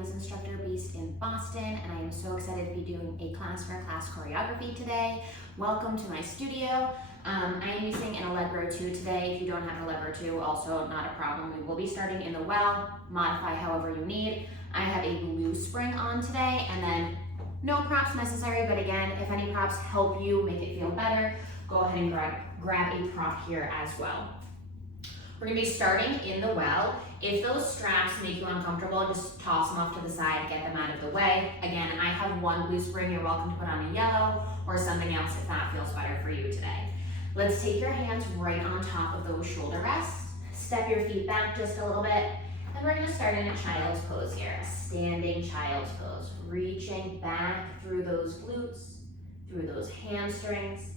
Pilates instructor based in Boston, and I am so excited to be doing a class for class choreography today. Welcome to my studio. I am using an Allegro 2 today. If you don't have an Allegro 2, also not a problem. We will be starting in the well, modify however you need. I have a blue spring on today, and then no props necessary, but again, if any props help you make it feel better, go ahead and grab a prop here as well. We're gonna be starting in the well. If those straps make you uncomfortable, just toss them off to the side, get them out of the way. Again, I have one blue spring. You're welcome to put on a yellow or something else if that feels better for you today. Let's take your hands right on top of those shoulder rests. Step your feet back just a little bit. And we're gonna start in a child's pose here, a standing child's pose. Reaching back through those glutes, through those hamstrings,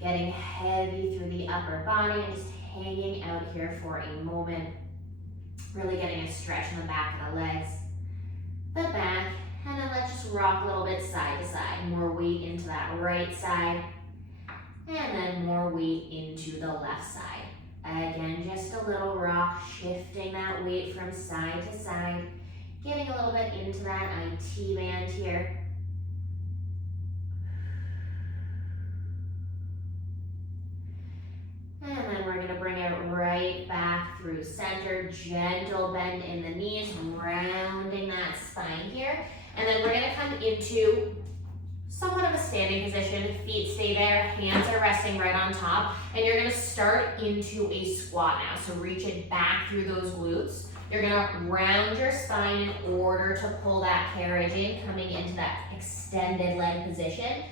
getting heavy through the upper body and just hanging out here for a moment. Really getting a stretch in the back of the legs, the back, and then let's just rock a little bit side to side. More weight into that right side, and then more weight into the left side. Again, just a little rock, shifting that weight from side to side, getting a little bit into that IT band here. And then we're gonna bring it right back through center, gentle bend in the knees, rounding that spine here. And then we're gonna come into somewhat of a standing position. Feet stay there, hands are resting right on top. And you're gonna start into a squat now. So reach it back through those glutes. You're gonna round your spine in order to pull that carriage in, coming into that extended leg position.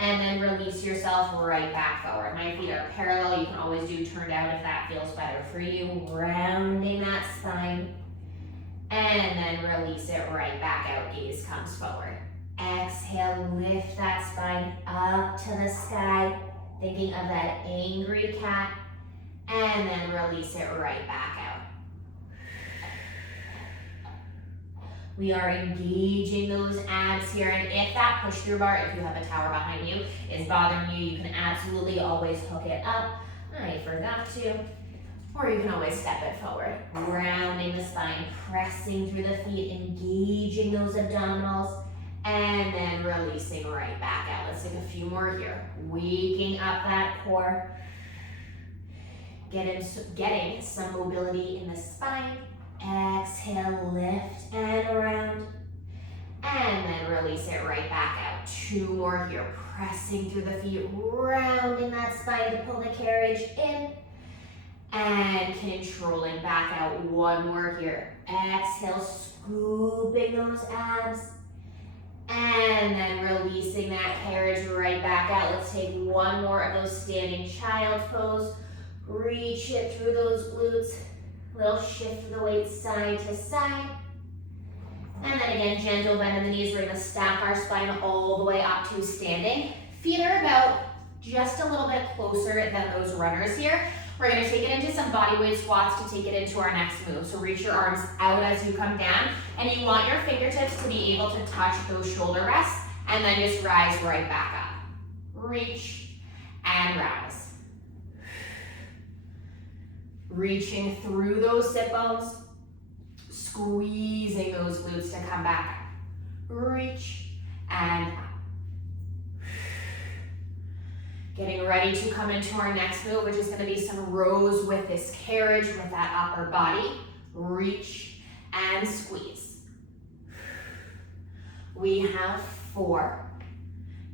And then release yourself right back forward. My feet are parallel. You can always do turned out if that feels better for you. Rounding that spine. And then release it right back out. Gaze comes forward. Exhale, lift that spine up to the sky. Thinking of that angry cat. And then release it right back out. We are engaging those abs here, and if that push-through bar, if you have a tower behind you, is bothering you, you can absolutely always hook it up. I forgot to. Or you can always step it forward. Rounding the spine, pressing through the feet, engaging those abdominals, and then releasing right back out. Let's take a few more here. Waking up that core. Getting some mobility in the spine. Exhale, lift and around, and then release it right back out. Two more here, pressing through the feet, rounding that spine to pull the carriage in, and controlling back out. One more here. Exhale, scooping those abs, and then releasing that carriage right back out. Let's take one more of those standing child's pose. Reach it through those glutes. Little shift of the weight side to side. And then again, gentle bend in the knees. We're gonna stack our spine all the way up to standing. Feet are about just a little bit closer than those runners here. We're gonna take it into some body weight squats to take it into our next move. So reach your arms out as you come down, and you want your fingertips to be able to touch those shoulder rests, and then just rise right back up. Reach and rise. Reaching through those sit bones, squeezing those glutes to come back up. Reach and up. Getting ready to come into our next move, which is going to be some rows with this carriage, with that upper body. Reach and squeeze. We have 4.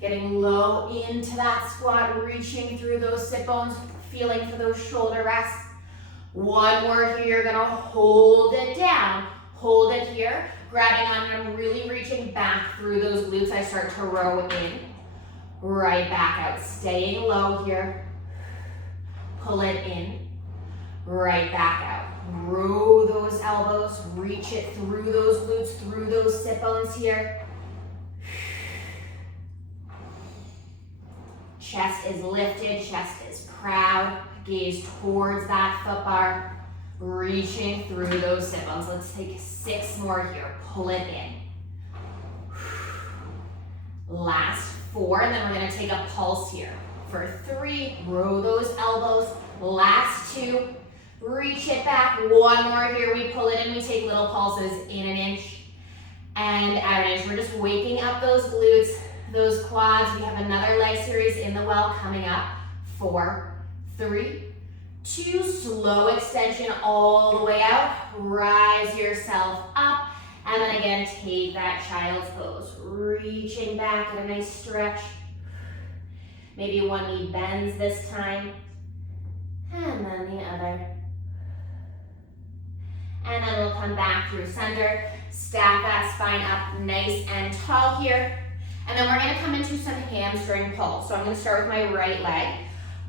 Getting low into that squat, reaching through those sit bones, feeling for those shoulder rests. One more here, you're gonna hold it down. Hold it here, grabbing on, and I'm really reaching back through those glutes. I start to row in, right back out. Staying low here. Pull it in, right back out. Row those elbows, reach it through those glutes, through those sit bones here. Chest is lifted, chest is proud. Gaze towards that foot bar, reaching through those sit bones. Let's take 6 more here. Pull it in. Last 4, and then we're gonna take a pulse here. For 3, row those elbows. Last 2, reach it back. One more here, we pull it in, we take little pulses in an inch and out and in. We're just waking up those glutes, those quads. We have another leg series in the well coming up. 4, 3, 2, slow extension all the way out. Rise yourself up. And then again, take that child's pose. Reaching back at a nice stretch. Maybe one knee bends this time. And then the other. And then we'll come back through center. Stack that spine up nice and tall here. And then we're gonna come into some hamstring pulls. So I'm gonna start with my right leg.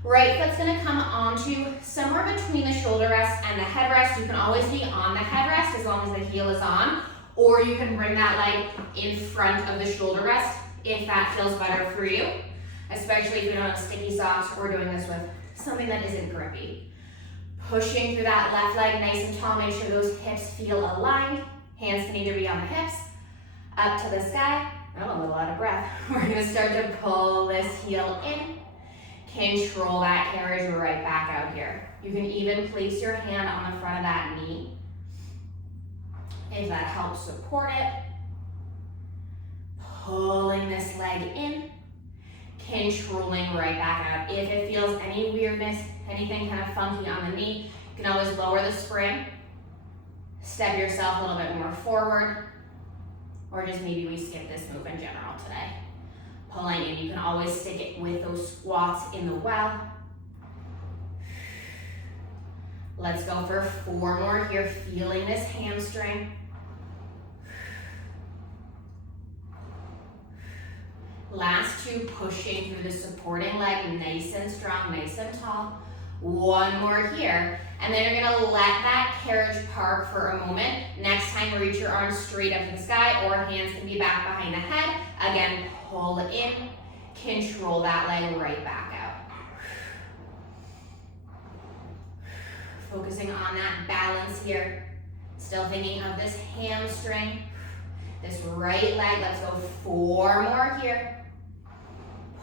Right foot's gonna come onto somewhere between the shoulder rest and the head rest. You can always be on the head rest as long as the heel is on, or you can bring that leg in front of the shoulder rest if that feels better for you, especially if you don't have sticky socks or doing this with something that isn't grippy. Pushing through that left leg nice and tall. Make sure those hips feel aligned. Hands can either be on the hips, up to the sky. I'm a little out of breath. We're gonna start to pull this heel in. Control that carriage right back out here. You can even place your hand on the front of that knee if that helps support it. Pulling this leg in, controlling right back out. If it feels any weirdness, anything kind of funky on the knee, you can always lower the spring, step yourself a little bit more forward, or just maybe we skip this move in general today. Pulling in, you can always stick it with those squats in the well. Let's go for 4 more here, feeling this hamstring. Last 2, pushing through the supporting leg, nice and strong, nice and tall. 1 more here, and then you're gonna let that carriage park for a moment. Next time, reach your arms straight up to the sky, or hands can be back behind the head. Again, pull in, control that leg right back out. Focusing on that balance here. Still thinking of this hamstring, this right leg. Let's go 4 more here.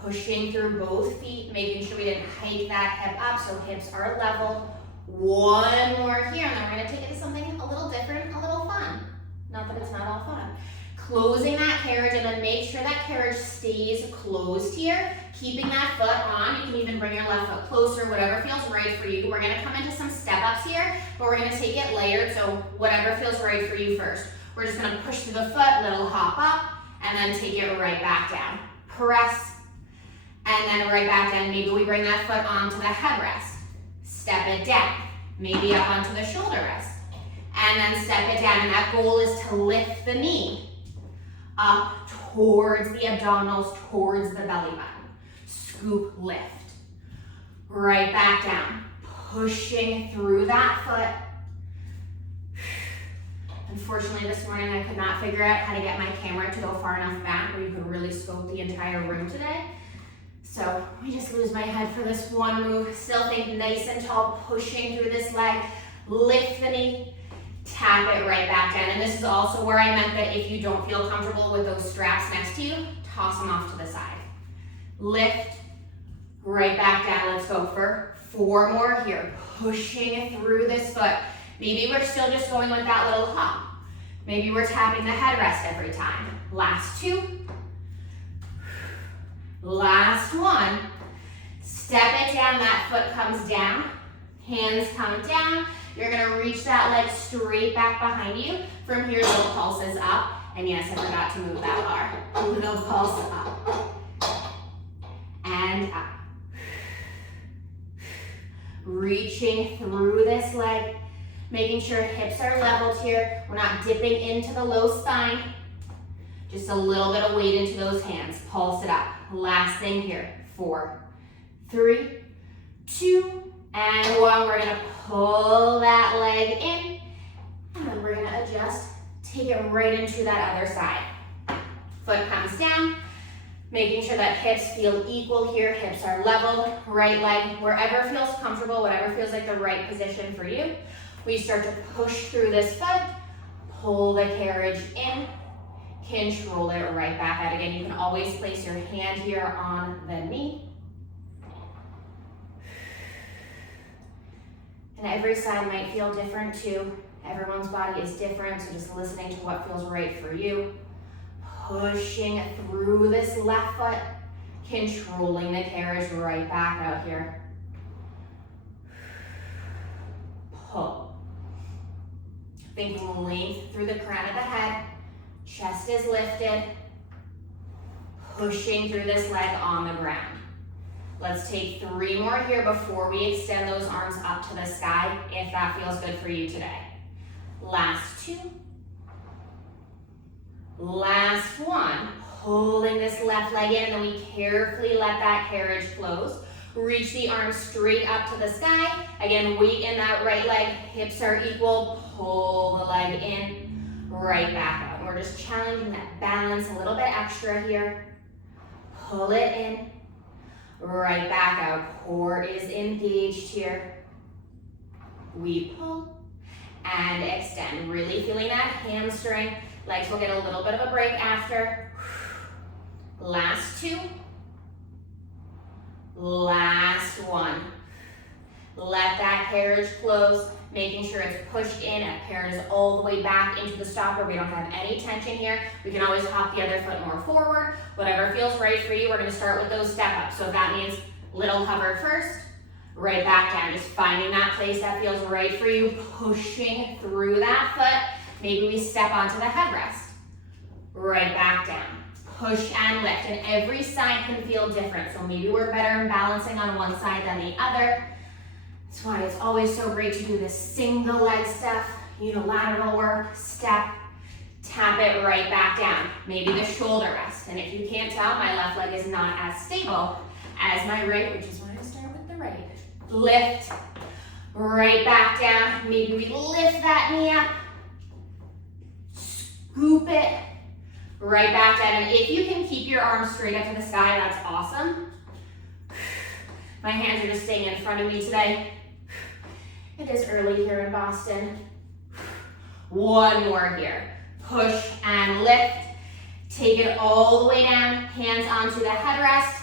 Pushing through both feet, making sure we didn't hike that hip up so hips are level. 1 more here, and then we're gonna take it to something a little different, a little fun. Not that it's not all fun. Closing that carriage, and then make sure that carriage stays closed here. Keeping that foot on. You can even bring your left foot closer, whatever feels right for you. We're gonna come into some step-ups here, but we're gonna take it layered, so whatever feels right for you first. We're just gonna push through the foot, little hop up, and then take it right back down. Press, and then right back down. Maybe we bring that foot onto the headrest. Step it down. Maybe up onto the shoulder rest. And then step it down. And that goal is to lift the knee up towards the abdominals, towards the belly button. Scoop, lift. Right back down. Pushing through that foot. Unfortunately, this morning I could not figure out how to get my camera to go far enough back where you could really scope the entire room today. So we just lose my head for this one move. Still think nice and tall, pushing through this leg. Lift the knee, tap it right back down. And this is also where I meant that if you don't feel comfortable with those straps next to you, toss them off to the side. Lift, right back down. Let's go for 4 more here. Pushing through this foot. Maybe we're still just going with that little hop. Maybe we're tapping the headrest every time. Last 2. Last 1. Step it down, that foot comes down. Hands come down. You're gonna reach that leg straight back behind you. From here, little pulses up. And yes, I forgot to move that bar. Little pulse up. And up. Reaching through this leg. Making sure hips are leveled here. We're not dipping into the low spine. Just a little bit of weight into those hands. Pulse it up. Last thing here. 4, 3, 2, and 1. We're gonna pull that leg in, and then we're gonna adjust. Take it right into that other side. Foot comes down, making sure that hips feel equal here. Hips are leveled. Right leg, wherever feels comfortable, whatever feels like the right position for you. We start to push through this foot, pull the carriage in, control it right back out. Again, you can always place your hand here on the knee. And every side might feel different too. Everyone's body is different, so just listening to what feels right for you. Pushing through this left foot, controlling the carriage right back out here. Pull. Thinking length through the crown of the head. Chest is lifted. Pushing through this leg on the ground. Let's take 3 more here before we extend those arms up to the sky, if that feels good for you today. Last 2. Last 1. Pulling this left leg in, and then we carefully let that carriage close. Reach the arms straight up to the sky. Again, weight in that right leg. Hips are equal. Pull the leg in, right back out. And we're just challenging that balance a little bit extra here. Pull it in, right back out. Core is engaged here. We pull and extend. Really feeling that hamstring. Legs will get a little bit of a break after. Last 2. Last 1. Let that carriage close, making sure it's pushed in. Parent is all the way back into the stopper. We don't have any tension here. We can always hop the other foot more forward. Whatever feels right for you, we're gonna start with those step ups. So if that means little hover first, right back down. Just finding that place that feels right for you, pushing through that foot. Maybe we step onto the headrest. Right back down. Push and lift, and every side can feel different. So maybe we're better in balancing on one side than the other. That's why it's always so great to do this single leg stuff, unilateral work, step, tap it right back down. Maybe the shoulder rest. And if you can't tell, my left leg is not as stable as my right, which is why I start with the right. Lift, right back down. Maybe we lift that knee up, scoop it, right back down. And if you can keep your arms straight up to the sky, that's awesome. My hands are just staying in front of me today. It is early here in Boston. 1 more here. Push and lift. Take it all the way down. Hands onto the headrest.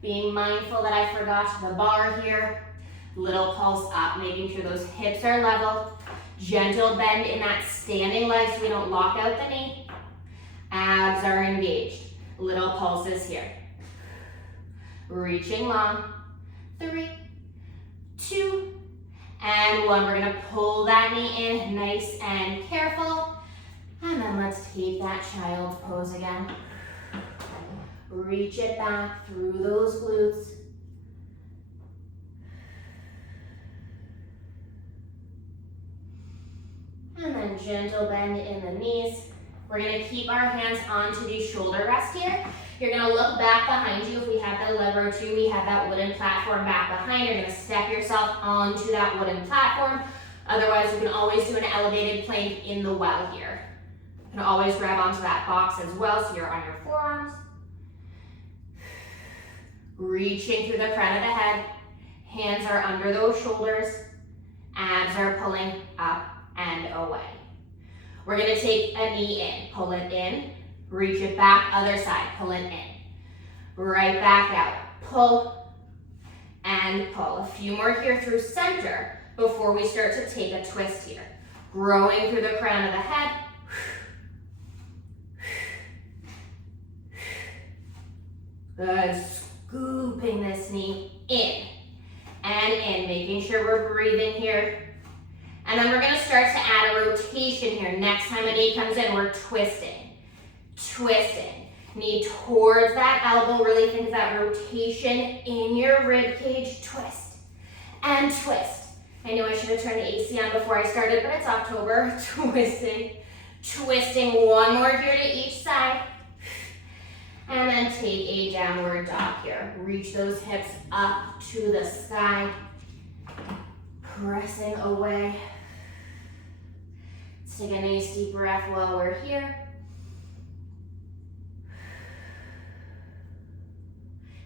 Being mindful that I forgot the bar here. Little pulse up, making sure those hips are level. Gentle bend in that standing leg so we don't lock out the knee. Abs are engaged. Little pulses here. Reaching long. 3, 2, and 1. We're gonna pull that knee in nice and careful. And then let's take that child's pose again. Reach it back through those glutes. And then gentle bend in the knees. We're gonna keep our hands onto the shoulder rest here. You're gonna look back behind you. If we have the Allegro 2, we have that wooden platform back behind. You're gonna step yourself onto that wooden platform. Otherwise, you can always do an elevated plank in the well here. You can always grab onto that box as well, so you're on your forearms. Reaching through the crown of the head. Hands are under those shoulders. Abs are pulling up and away. We're gonna take a knee in, pull it in, reach it back, other side, pull it in. Right back out, pull and pull. A few more here through center before we start to take a twist here. Growing through the crown of the head. Good, scooping this knee in and in, making sure we're breathing here. And then we're gonna start to add a rotation here. Next time a knee comes in, we're twisting, twisting. Knee towards that elbow, really think of that rotation in your rib cage. Twist and twist. I know I should have turned the AC on before I started, but it's October. Twisting, twisting. 1 more here to each side. And then take a downward dog here. Reach those hips up to the sky. Pressing away. Let's take a nice deep breath while we're here.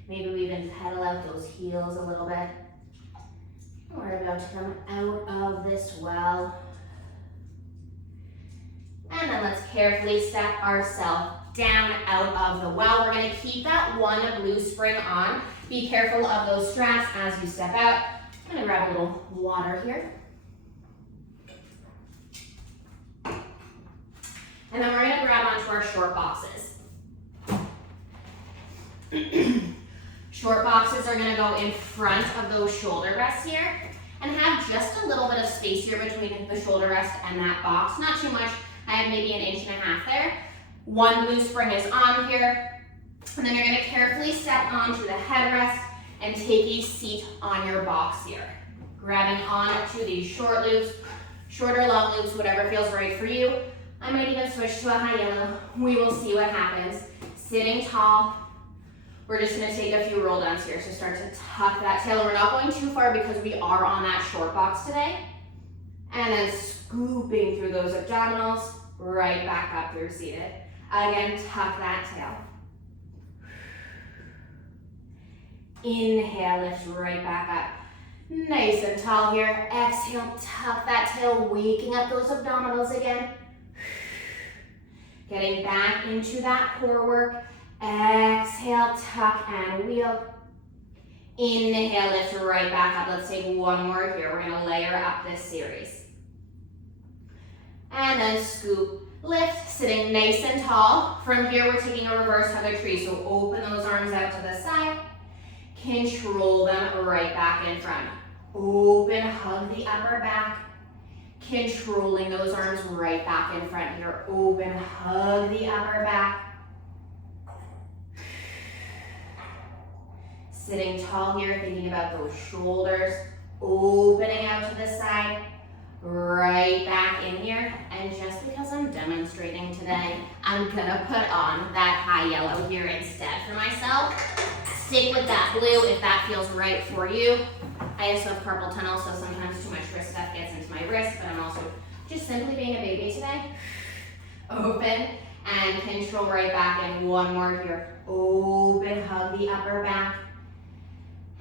Maybe we even pedal out those heels a little bit. We're about to come out of this well. And then let's carefully step ourselves down out of the well. We're gonna keep that one blue spring on. Be careful of those straps as you step out. I'm gonna grab a little water here. And then we're gonna grab onto our short boxes. Short boxes are gonna go in front of those shoulder rests here and have just a little bit of space here between the shoulder rest and that box. Not too much, I have maybe 1.5 inches there. One blue spring is on here. And then you're gonna carefully step onto the headrest and take a seat on your box here. Grabbing onto these short loops, short or long loops, whatever feels right for you. I might even switch to a high yellow. We will see what happens. Sitting tall. We're just gonna take a few roll downs here. So start to tuck that tail. We're not going too far because we are on that short box today. And then scooping through those abdominals, right back up through seated. Again, tuck that tail. Inhale, lift right back up. Nice and tall here. Exhale, tuck that tail, waking up those abdominals again. Getting back into that core work. Exhale, tuck and wheel. Inhale, lift right back up. Let's take one more here. We're gonna layer up this series. And then scoop, lift, sitting nice and tall. From here, we're taking a reverse hug a tree. So open those arms out to the side. Control them right back in front. Open, hug the upper back. Controlling those arms right back in front here. Open, hug the upper back. Sitting tall here, thinking about those shoulders. Opening out to the side. Right back in here. And just because I'm demonstrating today, I'm gonna put on that high yellow here instead for myself. Stick with that blue if that feels right for you. I also have carpal tunnel, so sometimes too much wrist stuff gets into my wrist, but I'm also just simply being a baby today. Open and control right back, and one more here. Open, hug the upper back.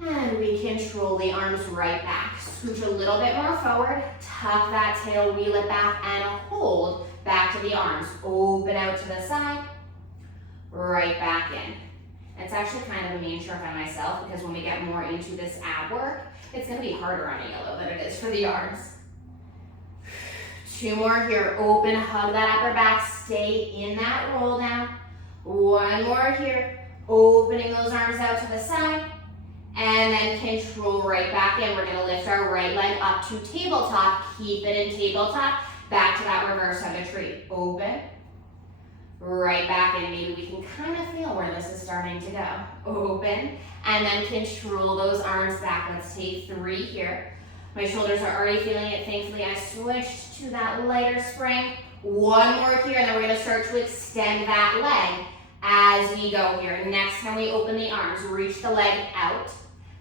And we control the arms right back. Scooch a little bit more forward, tuck that tail, wheel it back, and hold back to the arms. Open out to the side, right back in. It's actually kind of a mean trick on myself because when we get more into this ab work, it's gonna be harder on a yellow than it is for the arms. Two more here, open, hug that upper back, stay in that roll down. One more here, opening those arms out to the side, and then control right back in. We're gonna lift our right leg up to tabletop, keep it in tabletop, back to that reverse hug a tree. Open, right back in. Maybe we can kind of feel where this is starting to go. Open, and then control those arms back. Let's take 3 here. My shoulders are already feeling it. Thankfully, I switched to that lighter spring. One more here, and then we're gonna start to extend that leg as we go here. Next time we open the arms, reach the leg out,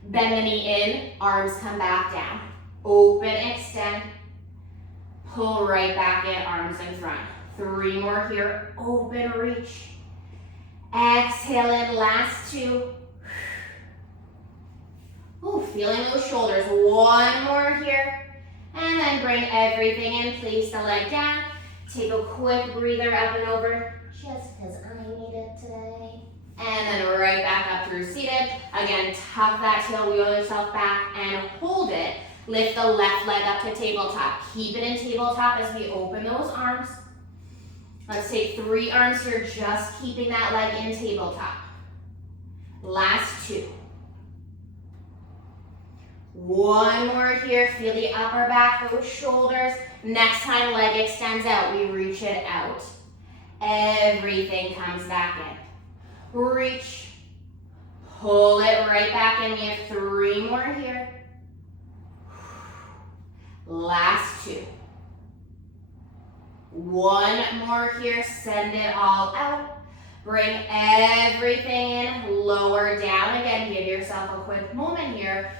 bend the knee in, arms come back down. Open, extend, pull right back in, arms in front. 3 more here, open, reach. Exhale in, last 2. Ooh, feeling those shoulders. One more here. And then bring everything in, place the leg down. Take a quick breather up and over, just because I need it today. And then right back up through seated. Again, tuck that tail, wheel yourself back, and hold it. Lift the left leg up to tabletop. Keep it in tabletop as we open those arms. Let's take 3 arms here, just keeping that leg in tabletop. Last 2. One more here, feel the upper back, those shoulders. Next time leg extends out, we reach it out. Everything comes back in. Reach, pull it right back in. We have 3 more here. Last 2. One more here, send it all out. Bring everything in, lower down. Again, give yourself a quick moment here.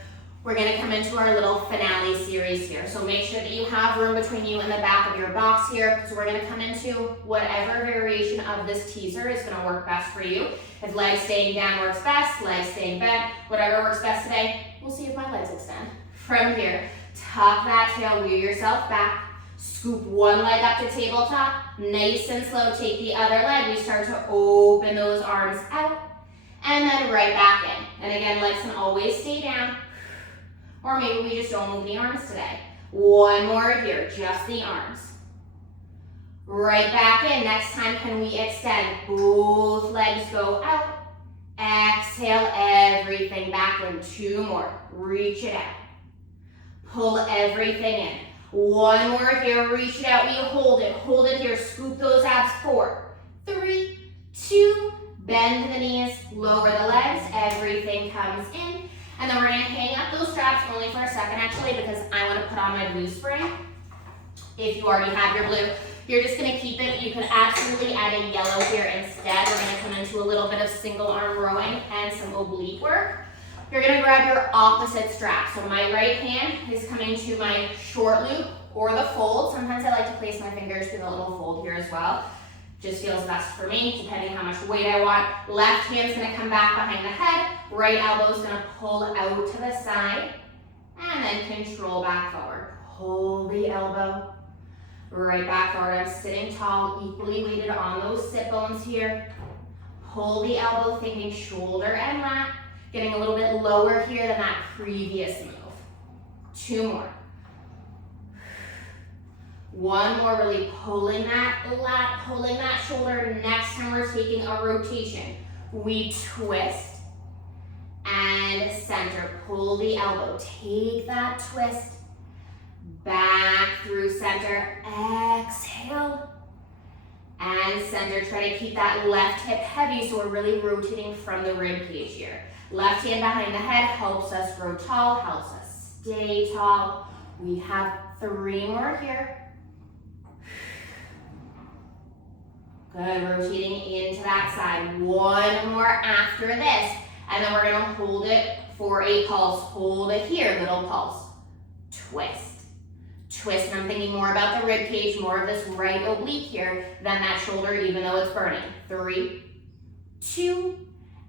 We're gonna come into our little finale series here. So make sure that you have room between you and the back of your box here, because we're gonna come into whatever variation of this teaser is gonna work best for you. If legs staying down works best, legs staying bent, whatever works best today. We'll see if my legs extend. From here, tuck that tail, wheel yourself back. Scoop one leg up to tabletop, nice and slow, take the other leg. We start to open those arms out, and then right back in. And again, legs can always stay down, or maybe we just don't move the arms today. One more here, just the arms. Right back in. Next time, can we extend? Both legs go out. Exhale everything back in. 2 more. Reach it out. Pull everything in. 1 more here. Reach it out. We hold it. Hold it here. Scoop those abs. 4, 3, 2. Bend the knees. Lower the legs. Everything comes in. And then we're going to hang up those straps only for a second, actually, because I want to put on my blue spring. If you already have your blue, you're just going to keep it. You can absolutely add a yellow here instead. We're going to come into a little bit of single arm rowing and some oblique work. You're going to grab your opposite strap. So my right hand is coming to my short loop or the fold. Sometimes I like to place my fingers through the little fold here as well. Just feels best for me, depending how much weight I want. Left hand's going to come back behind the head. Right elbow's going to pull out to the side. And then control back forward. Pull the elbow. Right back forward. I'm sitting tall, equally weighted on those sit bones here. Pull the elbow, thinking shoulder and lat. Getting a little bit lower here than that previous move. 2 more. 1 more, really pulling that lat, pulling that shoulder. Next time we're taking a rotation. We twist and center. Pull the elbow. Take that twist. Back through center. Exhale. And center. Try to keep that left hip heavy so we're really rotating from the rib cage here. Left hand behind the head helps us grow tall, helps us stay tall. We have 3 more here. Good, rotating into that side. 1 more after this. And then we're gonna hold it for a pulse. Hold it here, little pulse. Twist. Twist, and I'm thinking more about the rib cage, more of this right oblique here than that shoulder, even though it's burning. 3, 2,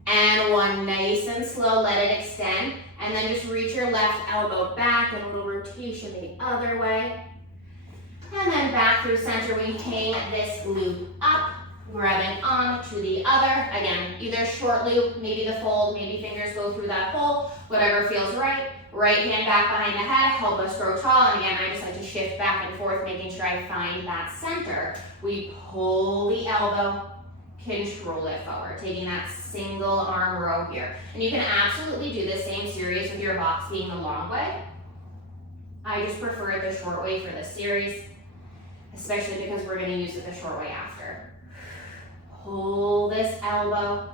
and 1. Nice and slow, let it extend. And then just reach your left elbow back and a little rotation the other way. And then back through center, we hang this loop up, grabbing on to the other. Again, either short loop, maybe the fold, maybe fingers go through that hole, whatever feels right. Right hand back behind the head, help us grow tall. And again, I just like to shift back and forth, making sure I find that center. We pull the elbow, control it forward, taking that single arm row here. And you can absolutely do the same series with your box being the long way. I just prefer it the short way for this series, especially because we're going to use it the short way after. Pull this elbow,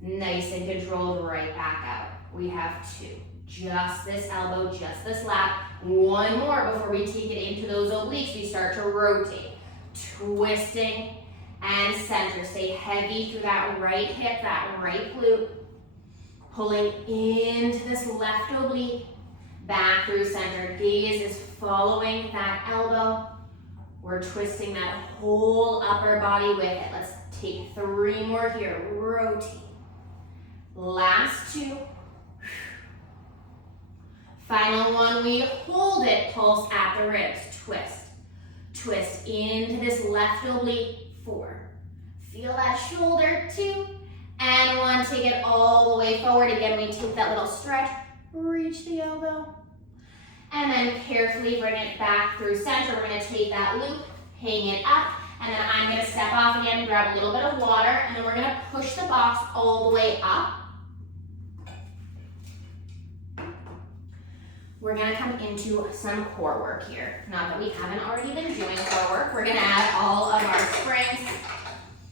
nice and controlled, right back out. We have 2. Just this elbow, just this lat. 1 more before we take it into those obliques. We start to rotate, twisting and center. Stay heavy through that right hip, that right glute. Pulling into this left oblique, back through center. Gaze is following that elbow. We're twisting that whole upper body with it. Let's take 3 more here. Rotate. Last 2. Final 1, we hold it, pulse at the ribs, twist. Twist into this left oblique, 4. Feel that shoulder, 2. And 1, take it all the way forward. Again, we take that little stretch, reach the elbow. And then carefully bring it back through center. We're gonna take that loop, hang it up, and then I'm gonna step off again, grab a little bit of water, and then we're gonna push the box all the way up. We're gonna come into some core work here. Not that we haven't already been doing core work. We're gonna add all of our springs,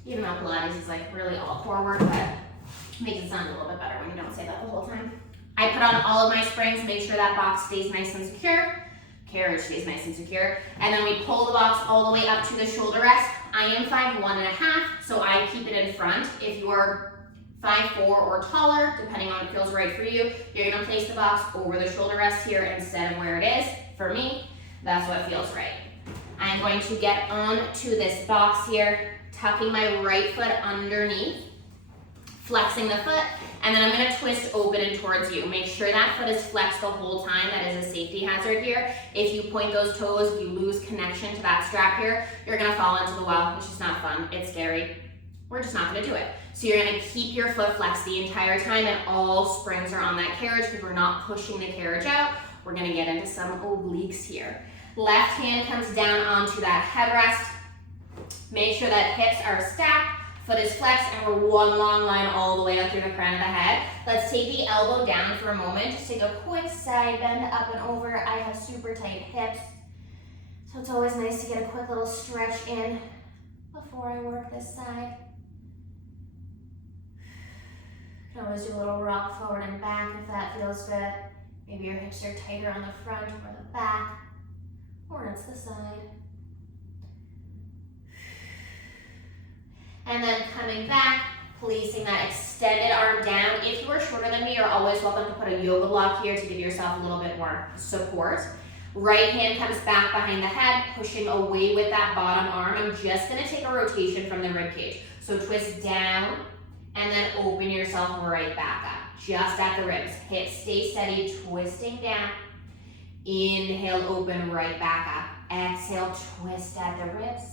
even though Pilates is like really all core work, but makes it sound a little bit better when you don't say that the whole time. I put on all of my springs, make sure that box stays nice and secure, carriage stays nice and secure, and then we pull the box all the way up to the shoulder rest. I am 5'1½", so I keep it in front. If you're 5'4" or taller, depending on what feels right for you, you're gonna place the box over the shoulder rest here instead of where it is. For me, that's what feels right. I'm going to get onto this box here, tucking my right foot underneath, flexing the foot, and then I'm gonna twist open and towards you. Make sure that foot is flexed the whole time. That is a safety hazard here. If you point those toes, you lose connection to that strap here, you're gonna fall into the well, which is not fun, it's scary. We're just not gonna do it. So you're gonna keep your foot flexed the entire time, and all springs are on that carriage because we're not pushing the carriage out. We're gonna get into some obliques here. Left hand comes down onto that headrest. Make sure that hips are stacked, foot is flexed, and we're one long line all the way up through the crown of the head. Let's take the elbow down for a moment. Just take a quick side bend up and over. I have super tight hips, so it's always nice to get a quick little stretch in before I work this side. You can always do a little rock forward and back if that feels good. Maybe your hips are tighter on the front or the back, or it's the side. And then coming back, placing that extended arm down. If you are shorter than me, you're always welcome to put a yoga block here to give yourself a little bit more support. Right hand comes back behind the head, pushing away with that bottom arm. I'm just gonna take a rotation from the rib cage. So twist down, and then open yourself right back up, just at the ribs. Hips stay steady, twisting down. Inhale, open right back up. Exhale, twist at the ribs.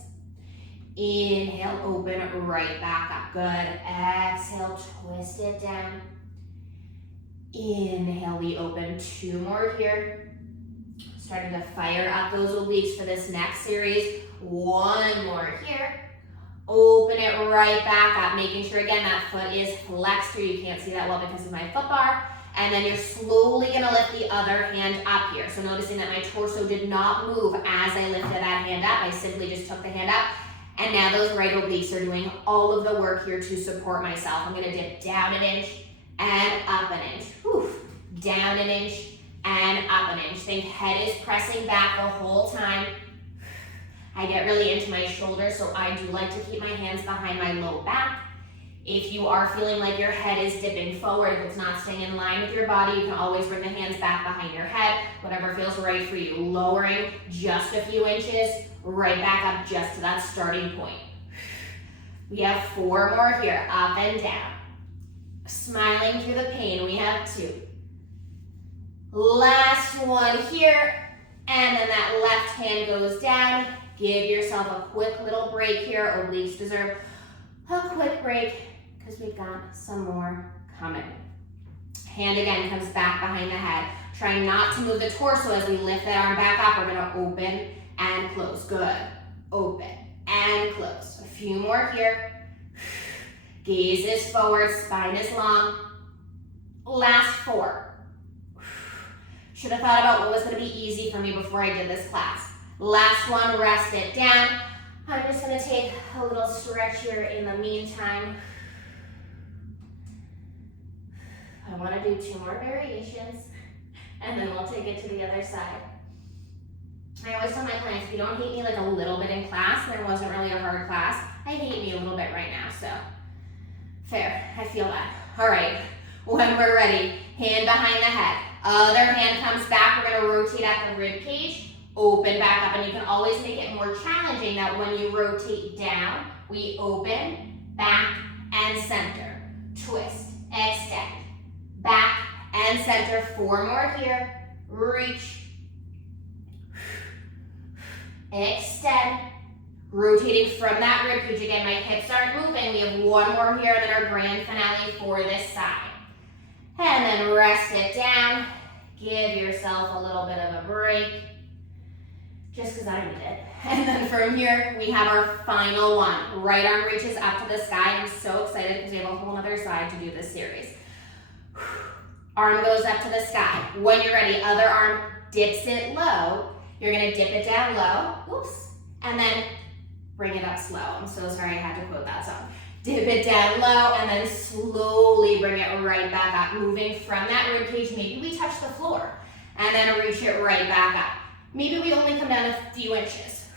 Inhale, open right back up. Good. Exhale, twist it down. Inhale, we open. 2 more here. Starting to fire up those obliques for this next series. 1 more here. Open it right back up, making sure again that foot is flexed here. You can't see that well because of my foot bar. And then you're slowly gonna lift the other hand up here. So noticing that my torso did not move as I lifted that hand up. I simply just took the hand up. And now those right obliques are doing all of the work here to support myself. I'm gonna dip down an inch and up an inch. Whew. Down an inch and up an inch. Think head is pressing back the whole time. I get really into my shoulders, so I do like to keep my hands behind my low back. If you are feeling like your head is dipping forward, if it's not staying in line with your body, you can always bring the hands back behind your head, whatever feels right for you. Lowering just a few inches, right back up just to that starting point. We have 4 more here, up and down. Smiling through the pain, we have 2. Last one here, and then that left hand goes down. Give yourself a quick little break here. Obliques deserve a quick break because we've got some more coming. Hand again comes back behind the head. Try not to move the torso as we lift that arm back up. We're gonna open and close. Good. Open and close. A few more here. Gaze is forward, spine is long. Last 4. Should have thought about what was gonna be easy for me before I did this class. Last one, rest it down. I'm just gonna take a little stretch here in the meantime. I wanna do 2 more variations, and then we'll take it to the other side. I always tell my clients, if you don't hate me like a little bit in class, there wasn't really a hard class, I hate me a little bit right now, so fair, I feel that. All right, when we're ready, hand behind the head. Other hand comes back, we're gonna rotate at the rib cage. Open back up, and you can always make it more challenging that when you rotate down, we open, back, and center. Twist, extend, back, and center. 4 more here. Reach, extend, rotating from that rib cage. Again, my hips aren't moving. We have 1 more here, and then our grand finale for this side. And then rest it down. Give yourself a little bit of a break, just because I need it. And then from here, we have our final one. Right arm reaches up to the sky. I'm so excited because we have a whole other side to do this series. Arm goes up to the sky. When you're ready, other arm dips it low. You're gonna dip it down low, oops, and then bring it up slow. I'm so sorry I had to quote that song. Dip it down low, and then slowly bring it right back up. Moving from that rib cage, maybe we touch the floor, and then reach it right back up. Maybe we only come down a few inches.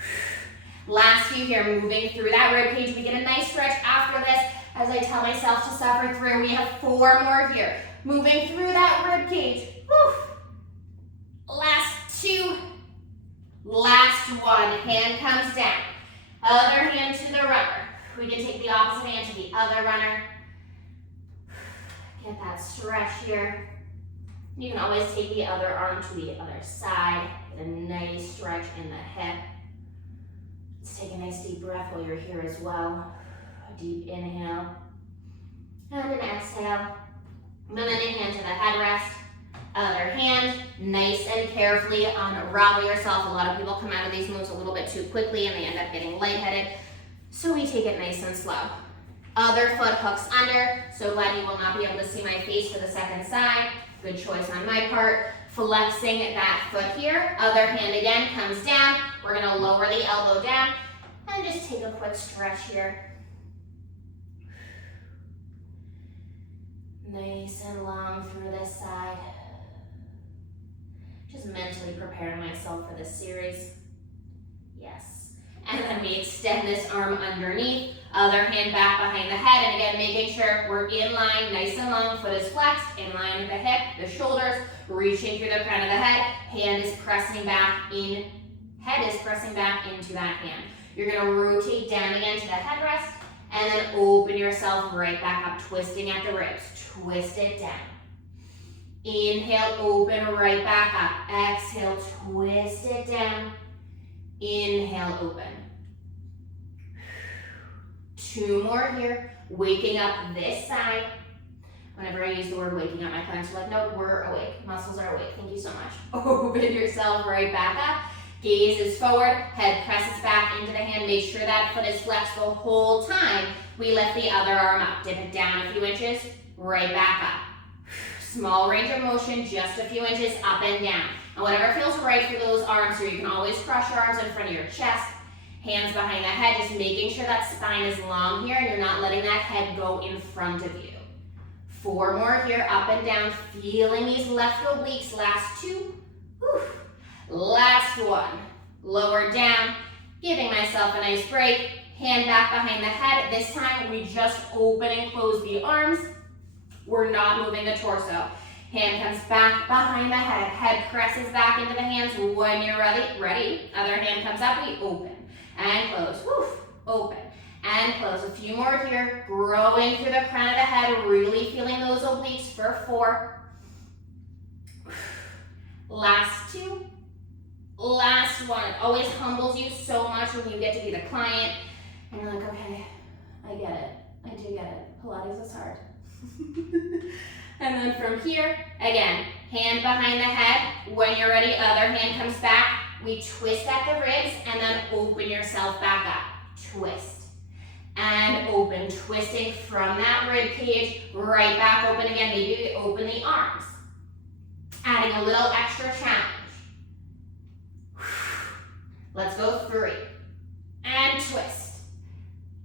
Last few here, moving through that rib cage. We get a nice stretch after this as I tell myself to suffer through. We have 4 more here. Moving through that rib cage. Whew. Last 2. Last 1. Hand comes down. Other hand to the runner. We can take the opposite hand to the other runner. Get that stretch here. You can always take the other arm to the other side. Get a nice stretch in the hip. Let's take a nice deep breath while you're here as well. A deep inhale and an exhale. And then a hand to the headrest. Other hand, nice and carefully unravel yourself. A lot of people come out of these moves a little bit too quickly and they end up getting lightheaded. So we take it nice and slow. Other foot hooks under. So glad you will not be able to see my face for the second side. Good choice on my part. Flexing that foot here. Other hand again comes down. We're gonna lower the elbow down and just take a quick stretch here. Nice and long through this side. Just mentally preparing myself for this series. Yes. And then we extend this arm underneath. Other hand back behind the head. And again, making sure we're in line, nice and long. Foot is flexed, in line with the hip, the shoulders, reaching through the crown of the head. Hand is pressing back in. Head is pressing back into that hand. You're going to rotate down again to the headrest. And then open yourself right back up, twisting at the ribs. Twist it down. Inhale, open right back up. Exhale, twist it down. Inhale, open. 2 more here. Waking up this side. Whenever I use the word waking up, my clients are like, no, we're awake. Muscles are awake. Thank you so much. Open yourself right back up. Gaze is forward. Head presses back into the hand. Make sure that foot is flexed the whole time. We lift the other arm up. Dip it down a few inches. Right back up. Small range of motion, just a few inches up and down. And whatever feels right for those arms here, you can always cross your arms in front of your chest. Hands behind the head, just making sure that spine is long here and you're not letting that head go in front of you. 4 more here, up and down, feeling these left obliques. Last 2. Whew. Last 1. Lower down, giving myself a nice break. Hand back behind the head. This time we just open and close the arms. We're not moving the torso. Hand comes back behind the head. Head presses back into the hands. When you're ready. Other hand comes up, we open and close. Woo. Open and close. A few more here. Growing through the crown of the head. Really feeling those obliques for 4. Last 2. Last 1. It always humbles you so much when you get to be the client. And you're like, okay, I get it. I do get it. Pilates is hard. And then from here, again, hand behind the head. When you're ready, other hand comes back. We twist at the ribs and then open yourself back up. Twist and open. Twisting from that rib cage, right back open again. Maybe we open the arms. Adding a little extra challenge. Let's go 3. And twist.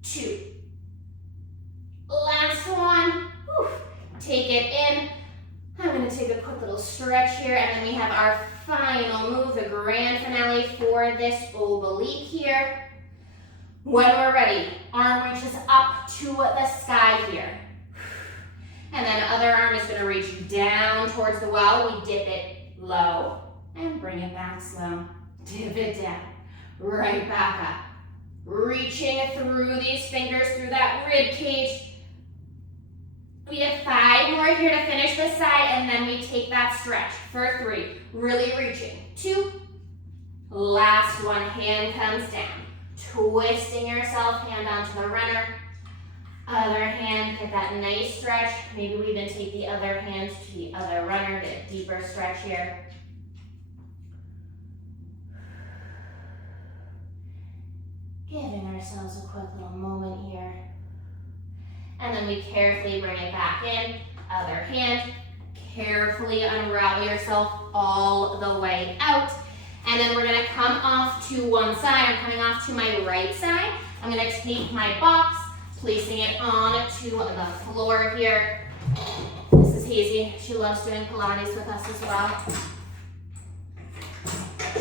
2. Last 1. Whew. Take it in. I'm going to take a quick little stretch here, and then we have our final move, the grand finale for this oblique here. When we're ready, arm reaches up to the sky here. And then other arm is going to reach down towards the wall. We dip it low and bring it back slow. Dip it down, right back up. Reaching through these fingers, through that rib cage. We have 5 more here to finish this side, and then we take that stretch for 3. Really reaching. 2. Last 1, hand comes down. Twisting yourself, hand onto the runner. Other hand, get that nice stretch. Maybe we even take the other hand to the other runner, get a deeper stretch here. Giving ourselves a quick little moment here. And then we carefully bring it back in. Other hand, carefully unravel yourself all the way out. And then we're gonna come off to one side. I'm coming off to my right side. I'm gonna take my box, placing it onto the floor here. This is Hazy. She loves doing Pilates with us as well.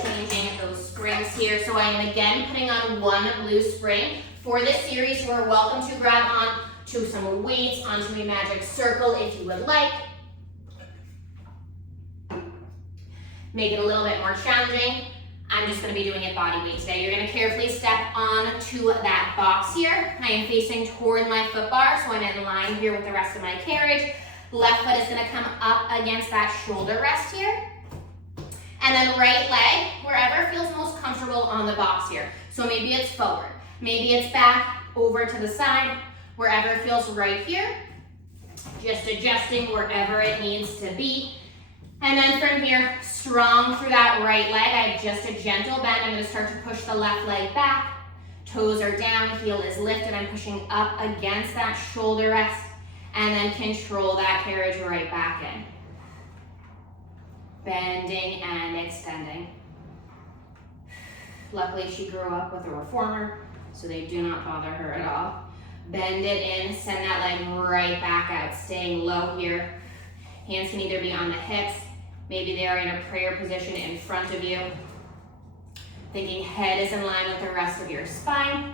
Changing those springs here. So I am again putting on one blue spring. For this series, you are welcome to grab on to some weights, onto a magic circle if you would like. Make it a little bit more challenging. I'm just going to be doing it body weight today. You're going to carefully step on to that box here. I am facing toward my foot bar, so I'm in line here with the rest of my carriage. Left foot is going to come up against that shoulder rest here. And then right leg, wherever feels most comfortable on the box here. So maybe it's forward, maybe it's back, over to the side, wherever it feels right here. Just adjusting wherever it needs to be. And then from here, strong through that right leg. I have just a gentle bend. I'm going to start to push the left leg back, Toes are down, heel is lifted. I'm pushing up against that shoulder rest, and then control that carriage right back in. Bending and extending. Luckily, she grew up with a reformer, so they do not bother her at all. Bend it in, send that leg right back out, staying low here. Hands can either be on the hips, maybe they are in a prayer position in front of you. Thinking head is in line with the rest of your spine.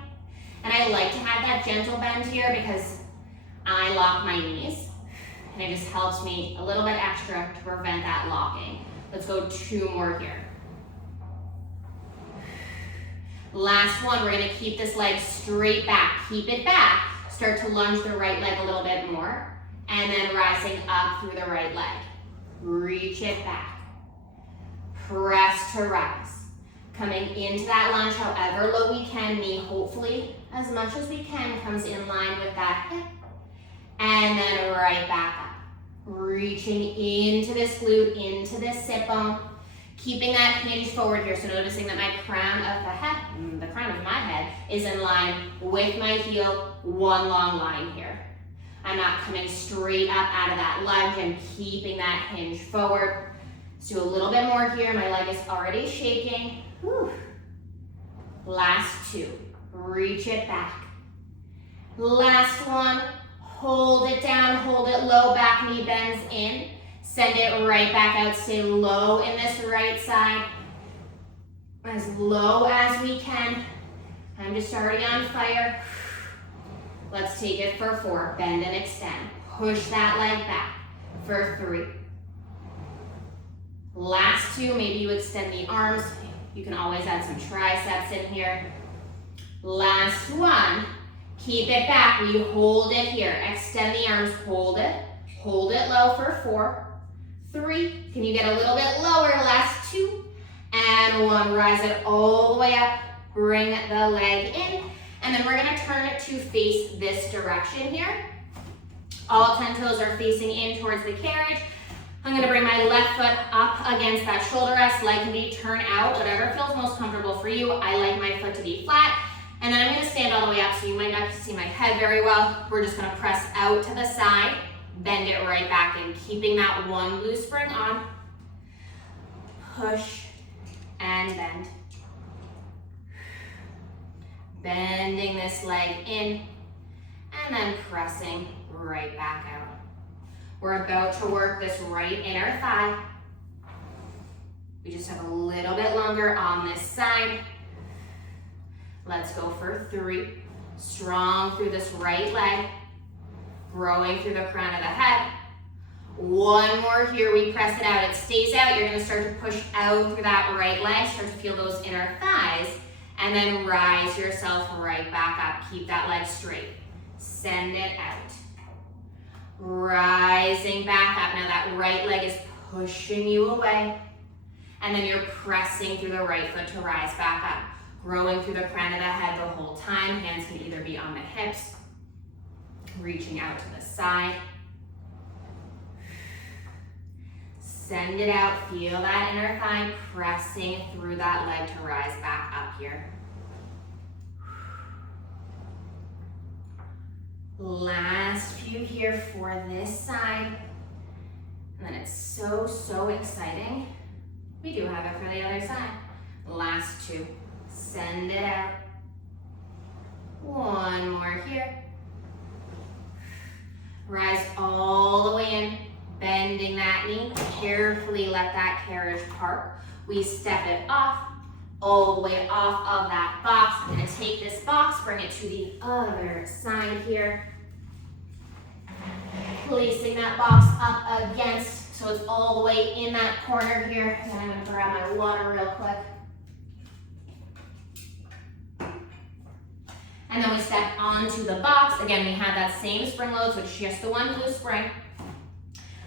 And I like to have that gentle bend here because I lock my knees, and it just helps me a little bit extra to prevent that locking. Let's go 2 more here. Last one, we're gonna keep this leg straight back. Keep it back. Start to lunge the right leg a little bit more, and then rising up through the right leg. Reach it back. Press to rise. Coming into that lunge however low we can, knee hopefully as much as we can comes in line with that hip, and then right back up. Reaching into this glute, into this sit bone. Keeping that hinge forward here, so noticing that my crown of the crown of my head is in line with my heel, one long line here. I'm not coming straight up out of that lunge. I'm keeping that hinge forward. Let's do a little bit more here. My leg is already shaking. Whew. Last 2, reach it back. Last one, hold it down, hold it low, back knee bends in. Send it right back out, stay low in this right side. As low as we can. I'm just already on fire. Let's take it for 4, bend and extend. Push that leg back for 3. Last 2, maybe you extend the arms. You can always add some triceps in here. Last 1, keep it back, we hold it here. Extend the arms, hold it low for 4. 3, can you get a little bit lower? Last 2, and 1, rise it all the way up, bring the leg in, and then we're gonna turn it to face this direction here. All 10 toes are facing in towards the carriage. I'm gonna bring my left foot up against that shoulder rest, leg can be turned out, whatever feels most comfortable for you. I like my foot to be flat, and then I'm gonna stand all the way up, so you might not see my head very well. We're just gonna press out to the side, bend it right back in, keeping that one glute spring on. Push and bend. Bending this leg in, and then pressing right back out. We're about to work this right inner thigh. We just have a little bit longer on this side. Let's go for 3. Strong through this right leg. Growing through the crown of the head. 1 more here, we press it out. It stays out, you're gonna start to push out through that right leg, start to feel those inner thighs, and then rise yourself right back up. Keep that leg straight. Send it out. Rising back up. Now that right leg is pushing you away, and then you're pressing through the right foot to rise back up. Growing through the crown of the head the whole time. Hands can either be on the hips, reaching out to the side. Send it out, feel that inner thigh, pressing through that leg to rise back up here. Last few here for this side. And then it's so exciting. We do have it for the other side. Last 2, send it out. 1 more here. Rise all the way in, bending that knee. Carefully let that carriage park. We step it off, all the way off of that box. I'm gonna take this box, bring it to the other side here. Placing that box up against, so it's all the way in that corner here. And then I'm gonna grab my water real quick. And then we step onto the box. Again, we have that same spring load, so it's just the one glute spring.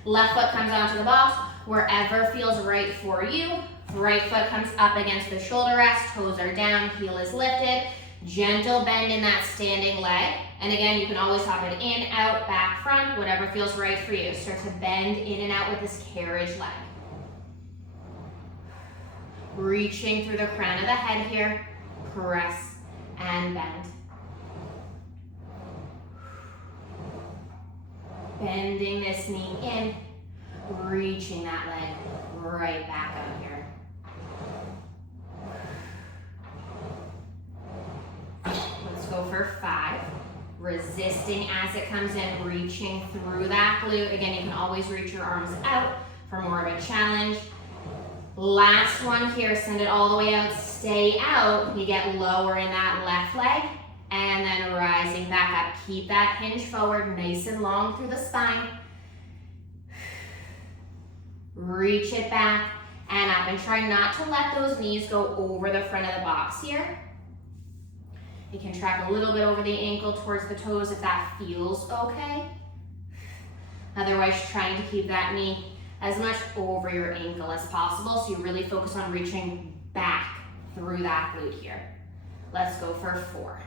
Left foot comes onto the box, wherever feels right for you. Right foot comes up against the shoulder rest, toes are down, heel is lifted. Gentle bend in that standing leg. And again, you can always hop it in, out, back, front, whatever feels right for you. Start to bend in and out with this carriage leg. Reaching through the crown of the head here. Press and bend. Bending this knee in, reaching that leg right back out here. Let's go for 5. Resisting as it comes in, reaching through that glute. Again, you can always reach your arms out for more of a challenge. Last one here, send it all the way out, stay out. You get lower in that left leg, and then rising back up. Keep that hinge forward, nice and long through the spine. Reach it back and up, and try not to let those knees go over the front of the box here. You can track a little bit over the ankle towards the toes if that feels okay. Otherwise, trying to keep that knee as much over your ankle as possible, so you really focus on reaching back through that glute here. Let's go for 4.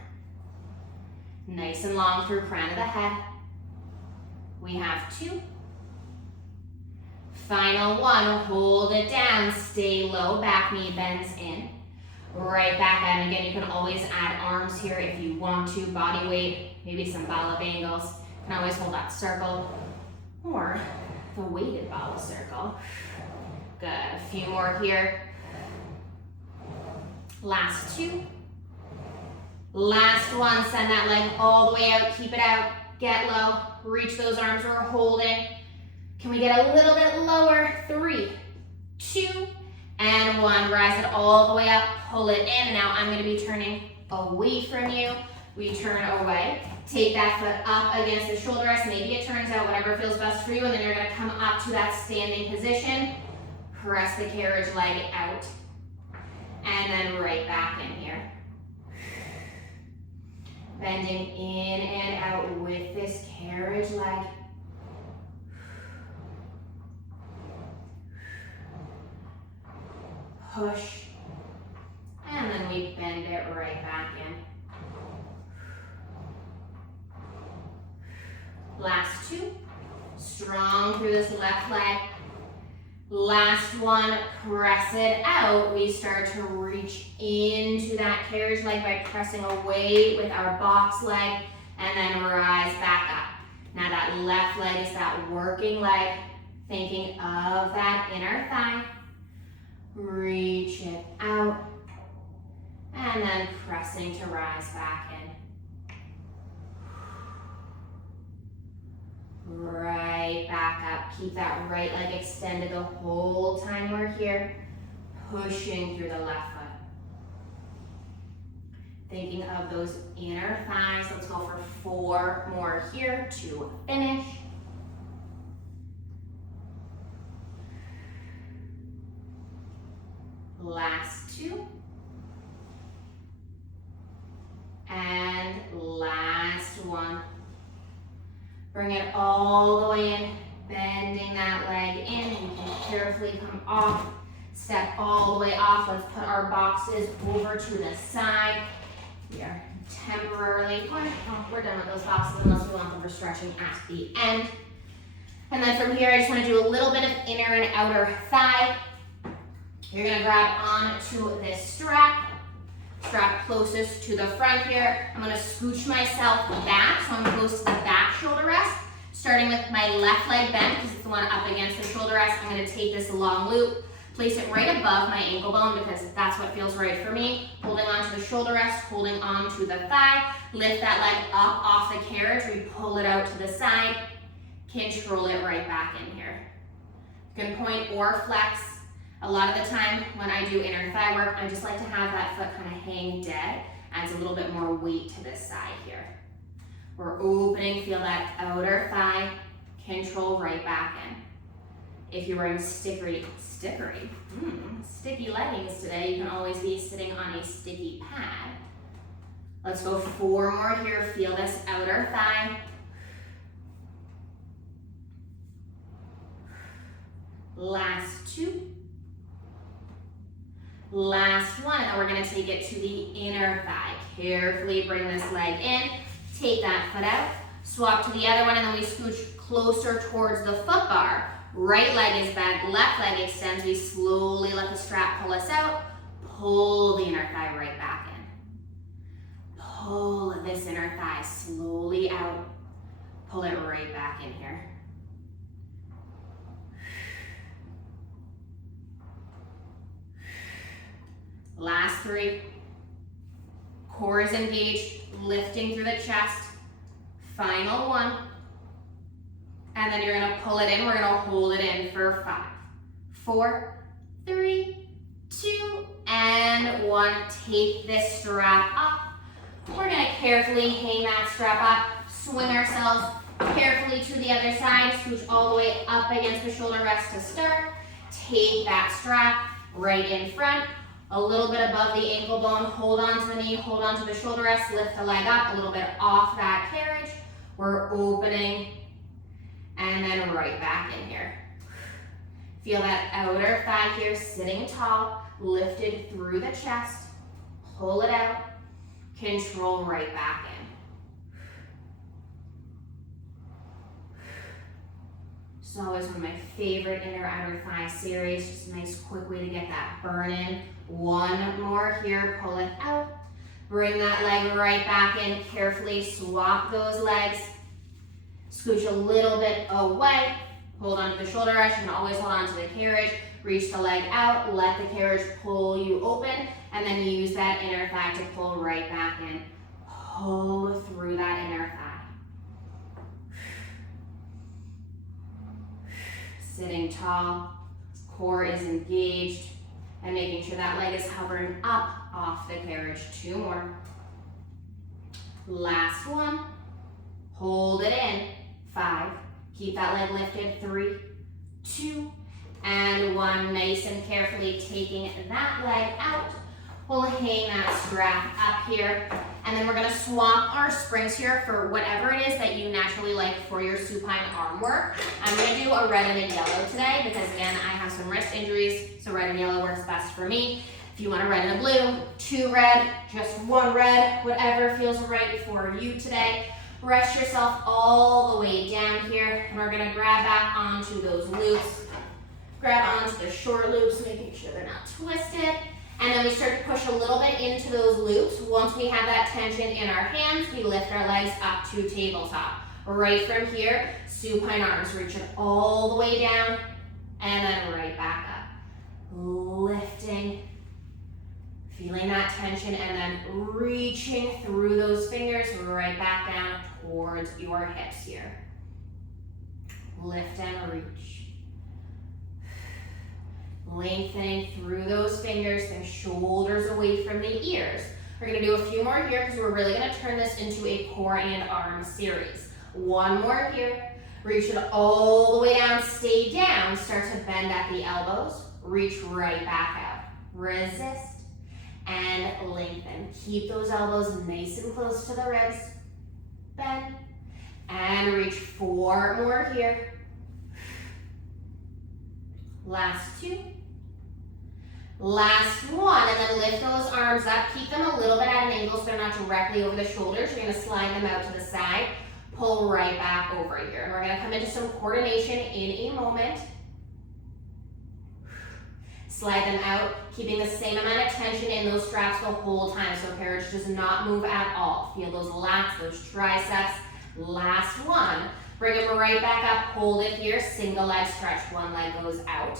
Nice and long through crown of the head. We have 2. Final 1, hold it down, stay low, back knee bends in. Right back out, and again, you can always add arms here if you want to, body weight, maybe some bala bangles. You can always hold that circle, or the weighted bala circle. Good, a few more here. Last 2. Last 1, send that leg all the way out, keep it out, get low, reach those arms, we're holding. Can we get a little bit lower? 3, 2, and 1. Rise it all the way up, pull it in, and now I'm gonna be turning away from you. We turn away. Take that foot up against the shoulder rest. Maybe it turns out, whatever feels best for you, and then you're gonna come up to that standing position. Press the carriage leg out, and then right back in here. Bending in and out with this carriage leg. Push, and then we bend it right back in. Last 2, strong through this left leg. Last 1, press it out. We start to reach into that carriage leg by pressing away with our box leg, and then rise back up. Now that left leg is that working leg, thinking of that inner thigh. Reach it out, and then pressing to rise back in. Right back up. Keep that right leg extended the whole time we're here, pushing through the left foot. Thinking of those inner thighs. Let's go for 4 more here to finish. Last 2. And last 1. Bring it all the way in, bending that leg in. You can carefully come off, step all the way off. Let's put our boxes over to the side. We are temporarily, we're done with those boxes unless we want them for stretching at the end. And then from here, I just want to do a little bit of inner and outer thigh. You're gonna grab onto this strap closest to the front here. I'm gonna scooch myself back, so I'm close to the back shoulder rest. Starting with my left leg bent, because it's the one up against the shoulder rest. I'm gonna take this long loop, place it right above my ankle bone, because that's what feels right for me. Holding onto the shoulder rest, holding onto the thigh. Lift that leg up off the carriage, we pull it out to the side. Control it right back in here. You can point or flex. A lot of the time when I do inner thigh work, I just like to have that foot kind of hang dead. Adds a little bit more weight to this side here. We're opening, feel that outer thigh, control right back in. If you're wearing sticky leggings today, you can always be sitting on a sticky pad. Let's go 4 more here, feel this outer thigh. Last 2. Last 1, and then we're gonna take it to the inner thigh. Carefully bring this leg in, take that foot out, swap to the other one, and then we scooch closer towards the foot bar. Right leg is bent, left leg extends. We slowly let the strap pull us out, pull the inner thigh right back pull this inner thigh slowly out. Pull it right back in here. Last 3. Core is engaged, lifting through the chest. Final 1. And then you're gonna pull it in. We're gonna hold it in for 5, 4, 3, 2, and 1. Take this strap up. We're gonna carefully hang that strap up, swing ourselves carefully to the other side, scooch all the way up against the shoulder rest to start. Take that strap right in front, a little bit above the ankle bone, hold on to the knee, hold on to the shoulder rest, lift the leg up, a little bit off that carriage. We're opening, and then right back in here. Feel that outer thigh here, sitting tall, lifted through the chest. Pull it out, control right back in. It's always one of my favorite inner outer thigh series. Just a nice quick way to get that burn in. 1 more here, pull it out. Bring that leg right back in. Carefully swap those legs. Scooch a little bit away. Hold on to the shoulder rest. You can always hold on to the carriage. Reach the leg out. Let the carriage pull you open. And then use that inner thigh to pull right back in. Pull through that inner thigh. Sitting tall, core is engaged, and making sure that leg is hovering up off the carriage. 2 more. Last 1. Hold it in. 5. Keep that leg lifted. 3, 2, and 1. Nice and carefully taking that leg out. We'll hang that strap up here. And then we're gonna swap our springs here for whatever it is that you naturally like for your supine arm work. I'm gonna do a red and a yellow today because again, I have some wrist injuries, so red and yellow works best for me. If you want a red and a blue, 2 red, just 1 red, whatever feels right for you today. Rest yourself all the way down here. And we're gonna grab back onto those loops. Grab onto the short loops, making sure they're not twisted. And then we start to push a little bit into those loops. Once we have that tension in our hands, we lift our legs up to tabletop. Right from here, supine arms, reach it all the way down, and then right back up. Lifting, feeling that tension, and then reaching through those fingers right back down towards your hips here. Lift and reach. Lengthening through those fingers, the shoulders away from the ears. We're gonna do a few more here because we're really gonna turn this into a core and arm series. 1 more here. Reach it all the way down, stay down, start to bend at the elbows. Reach right back out. Resist and lengthen. Keep those elbows nice and close to the ribs. Bend and reach. 4 more here. Last 2. Last 1, and then lift those arms up. Keep them a little bit at an angle so they're not directly over the shoulders. You're gonna slide them out to the side, pull right back over here. And we're gonna come into some coordination in a moment. Slide them out, keeping the same amount of tension in those straps the whole time so carriage does not move at all. Feel those lats, those triceps. Last 1. Bring them right back up, hold it here, single leg stretch. 1 leg goes out.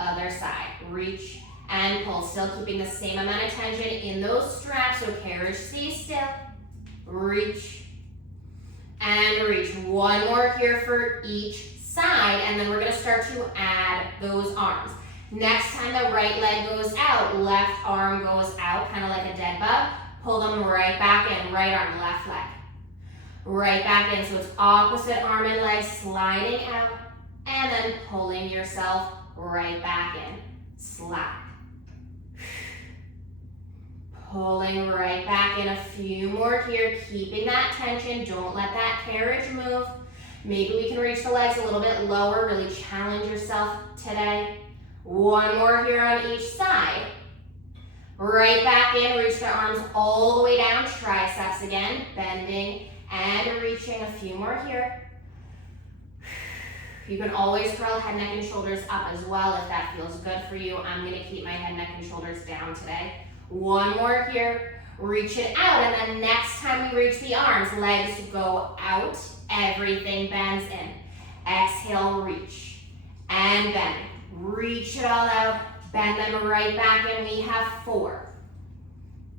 Other side, reach and pull. Still keeping the same amount of tension in those straps so carriage stays still. Reach and reach. 1 more here for each side, and then we're gonna start to add those arms. Next time the right leg goes out, left arm goes out, kind of like a dead bug. Pull them right back in, right arm, left leg. Right back in, so it's opposite arm and leg sliding out, and then pulling yourself right back in. Slack. Pulling right back in. A few more here, keeping that tension. Don't let that carriage move. Maybe we can reach the legs a little bit lower. Really challenge yourself today. 1 more here on each side. Right back in, reach the arms all the way down. Triceps again, bending and reaching. A few more here. You can always curl head, neck, and shoulders up as well if that feels good for you. I'm gonna keep my head, neck, and shoulders down today. 1 more here. reach it out, and then next time we reach the arms, legs go out, everything bends in. Exhale, reach, and bend. Reach it all out, bend them right back in. We have 4.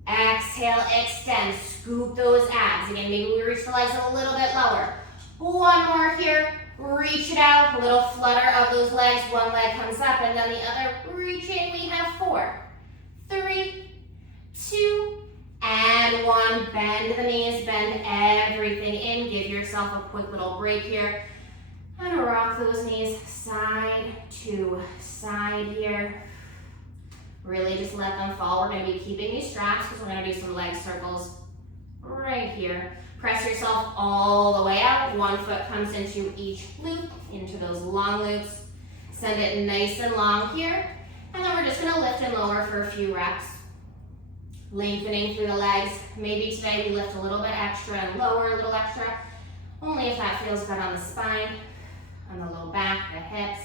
Exhale, extend, scoop those abs. Again, maybe we reach the legs a little bit lower. 1 more here, reach it out, a little flutter of those legs. 1 leg comes up and then the other, reach in. We have 4, 3, 2, and 1. Bend the knees, bend everything in. Give yourself a quick little break here. And rock those knees side to side here. Really just let them fall. We're going to be keeping these straps because we're going to do some leg circles right here. Press yourself all the way out. 1 foot comes into each loop, into those long loops. Send it nice and long here. And then we're just going to lift and lower for a few reps. Lengthening through the legs. Maybe today we lift a little bit extra and lower a little extra. Only if that feels good on the spine, on the low back, the hips.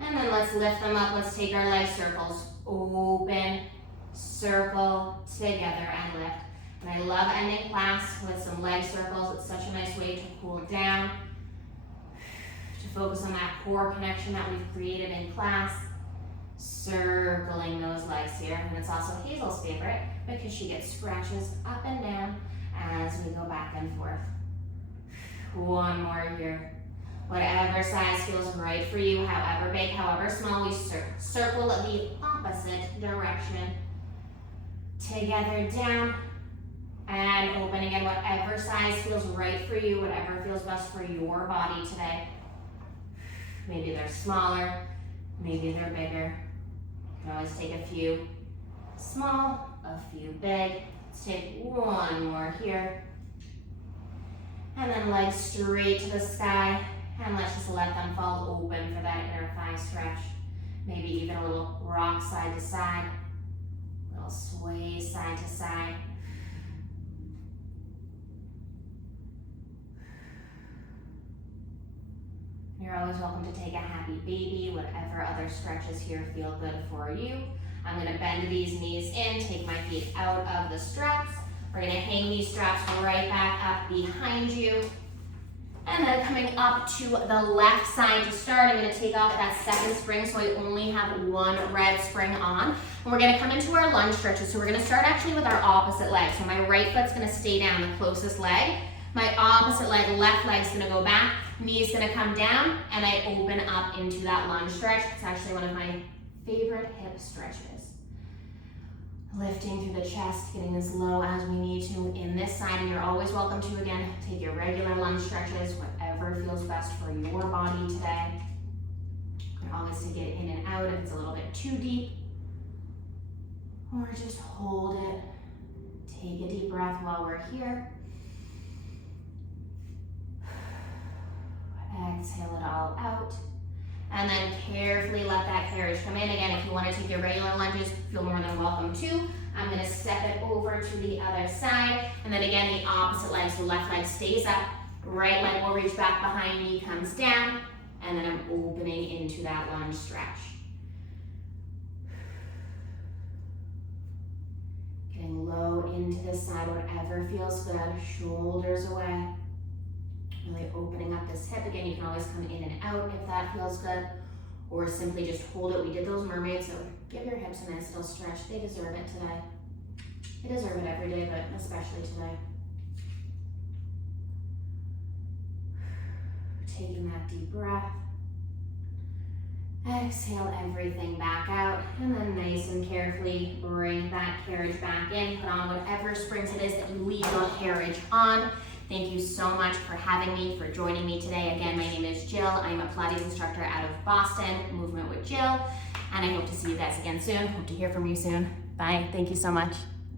And then let's lift them up. Let's take our leg circles. Open, circle, together, and lift. And I love ending class with some leg circles. It's such a nice way to cool down, to focus on that core connection that we've created in class. Circling those legs here. And it's also Hazel's favorite because she gets scratches up and down as we go back and forth. 1 more here. Whatever size feels right for you, however big, however small, we circle the opposite direction. Together, down, and open again. Whatever size feels right for you, whatever feels best for your body today. Maybe they're smaller, maybe they're bigger. You can always take a few small, a few big. Let's take 1 more here. And then legs straight to the sky. And let's just let them fall open for that inner thigh stretch. Maybe even a little rock side to side. A little sway side to side. You're always welcome to take a happy baby, whatever other stretches here feel good for you. I'm gonna bend these knees in, take my feet out of the straps. We're gonna hang these straps right back up behind you. And then coming up to the left side to start, I'm gonna take off that second spring so I only have 1 red spring on. And we're gonna come into our lunge stretches. So we're gonna start actually with our opposite leg. So my right foot's gonna stay down, the closest leg. My opposite leg, left leg's gonna go back, knee's gonna come down, and I open up into that lunge stretch. It's actually one of my favorite hip stretches. Lifting through the chest, getting as low as we need to in this side, and you're always welcome to, again, take your regular lunge stretches, whatever feels best for your body today. You can always take it in and out if it's a little bit too deep, or just hold it. Take a deep breath while we're here. Exhale it all out. And then carefully let that carriage come in. Again, if you want to take your regular lunges, feel more than welcome to. I'm going to step it over to the other side. And then again, the opposite leg. So left leg stays up. Right leg will reach back behind, knee comes down. And then I'm opening into that lunge stretch. Getting low into the side, whatever feels good. Shoulders away. Really opening up this hip. Again, you can always come in and out if that feels good, or simply just hold it. We did those mermaids, so give your hips a nice little stretch. They deserve it today. They deserve it every day, but especially today. Taking that deep breath. Exhale everything back out, and then nice and carefully bring that carriage back in. Put on whatever springs it is that you leave your carriage on. Thank you so much for having me, for joining me today. Again, my name is Jill. I'm a Pilates instructor out of Boston, Movement with Jill, and I hope to see you guys again soon. Hope to hear from you soon. Bye. Thank you so much.